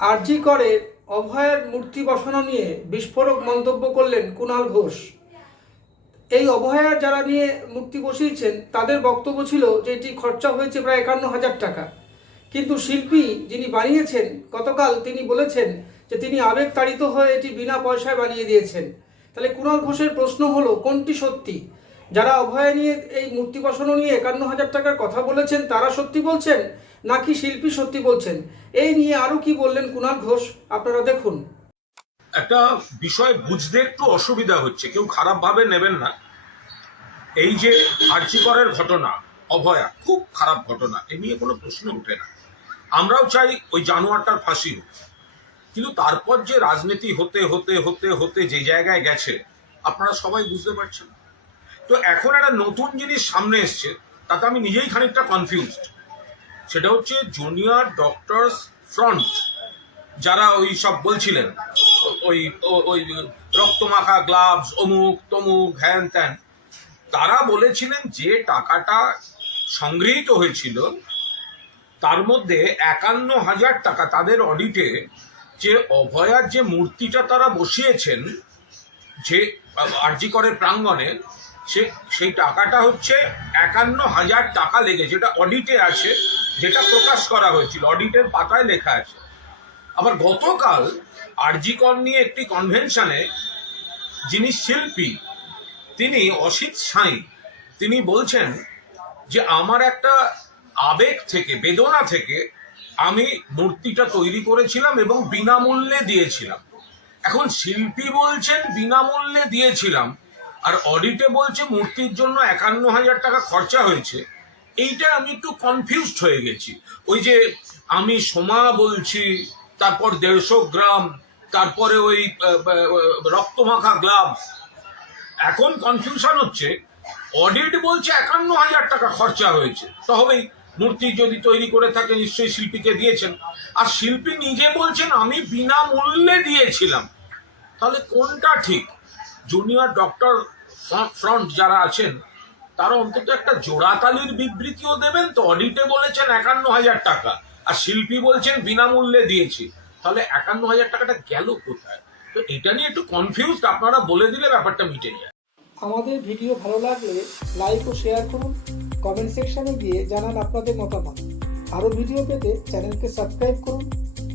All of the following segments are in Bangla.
আরজি করে অভয়ের মূর্তি বসানো নিয়ে বিস্ফোরক মন্তব্য করলেন কুণাল ঘোষ। এই অভয়ার যারা নিয়ে মূর্তি বসিয়েছেন তাদের বক্তব্য ছিল যে এটি খরচা হয়েছে প্রায় 51,000 টাকা, কিন্তু শিল্পী যিনি বানিয়েছেন গতকাল তিনি বলেছেন যে তিনি আবেগতাড়িত হয়ে এটি বিনা পয়সায় বানিয়ে দিয়েছেন। তাহলে কুণাল ঘোষের প্রশ্ন হলো, কোনটি সত্যি? যারা অভয়া নিয়ে এই মূর্তি বসানো নিয়ে 51,000 টাকার কথা বলেছেন তারা সত্যি বলছেন, নাকি শিল্পী সত্যি বলছেন? এই নিয়ে আরো কি বললেন কুণাল ঘোষ, আপনারা দেখুন। একটা বিষয় বুঝতে একটু অসুবিধা হচ্ছে, কেউ খারাপ ভাবে নেবেন না। এই যে আরজি করের ঘটনা, অভয়া খুব খারাপ ঘটনা, এ নিয়ে কোনো প্রশ্ন ওঠে না। আমরাও চাই ওই জানোয়ারটার ফাঁসি হোক, কিন্তু তারপর যে রাজনীতি হতে হতে হতে হতে যে জায়গায় গেছে আপনারা সবাই বুঝতে পারছেন। তো এখন একটা নতুন জিনিস সামনে এসছে, তাতে আমি নিজেই খানিকটা কনফিউজড। সেটা হচ্ছে জুনিয়র ডক্টরস ফ্রন্ট, যারা ওই সব বলছিলেন, ওই ওই রক্তমাখা গ্লাভস অমুক তমুক হ্যান ত্যান, তারা বলেছিলেন যে টাকাটা সংগৃহীত হয়েছিল তার মধ্যে 51,000 টাকা তাদের অডিটে যে অভয়ার যে মূর্তিটা তারা বসিয়েছেন যে আরজি করের প্রাঙ্গণে, সেই টাকাটা হচ্ছে 51,000 টাকা লেগে, যেটা অডিটে আছে, যেটা প্রকাশ করা হয়েছিল, অডিটের পাতায় লেখা আছে। আবার গতকাল আরজি কর নিয়ে একটি কনভেনশনে যিনি শিল্পী, তিনি অসিত সাঁই, তিনি বলছেন যে আমার একটা আবেগ থেকে, বেদনা থেকে আমি মূর্তিটা তৈরি করেছিলাম এবং বিনামূল্যে দিয়েছিলাম। এখন শিল্পী বলছেন বিনামূল্যে দিয়েছিলাম, আর অডিটে বলছে মূর্তির জন্য 51,000 টাকা খরচা হয়েছে। এইটা আমি একটু কনফিউজড হয়ে গেছি। ওই যে আমি সোমা বলছি, তারপর 150 গ্রাম, তারপরে ওই রক্তমাখা গ্লাভস, এখন কনফিউশন হচ্ছে। অডিট বলছে 51,000 টাকা খরচা হয়েছে, তবেই মূর্তি যদি তৈরি করে থাকে নিশ্চয়ই শিল্পীকে দিয়েছেন, আর শিল্পী নিজে বলছেন আমি বিনামূল্যে দিয়েছিলাম। তাহলে কোনটা ঠিক? জুনিয়র ডক্টর ফ্রন্ট যারা আছেন তারা অন্তত একটা জোড়াতালির বিবৃতিও দেবেন তো। অডিটে বলেছেন 51,000 টাকা, আর শিল্পী বলছেন বিনামূল্যে দিয়েছি, তাহলে 51,000 টাকাটা গেল কোথায়? তো এটা নিয়ে একটু কনফিউজড, আপনারা বলে দিলে ব্যাপারটা মিটে যায়। আমাদের ভিডিও ভালো লাগলে লাইক ও শেয়ার করুন, কমেন্ট সেকশনে গিয়ে জানান আপনাদের মতামত। আরও ভিডিও পেতে চ্যানেলকে সাবস্ক্রাইব করুন।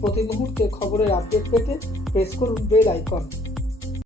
প্রতি মুহূর্তে খবরের আপডেট পেতে প্রেস করুন বেল আইকন।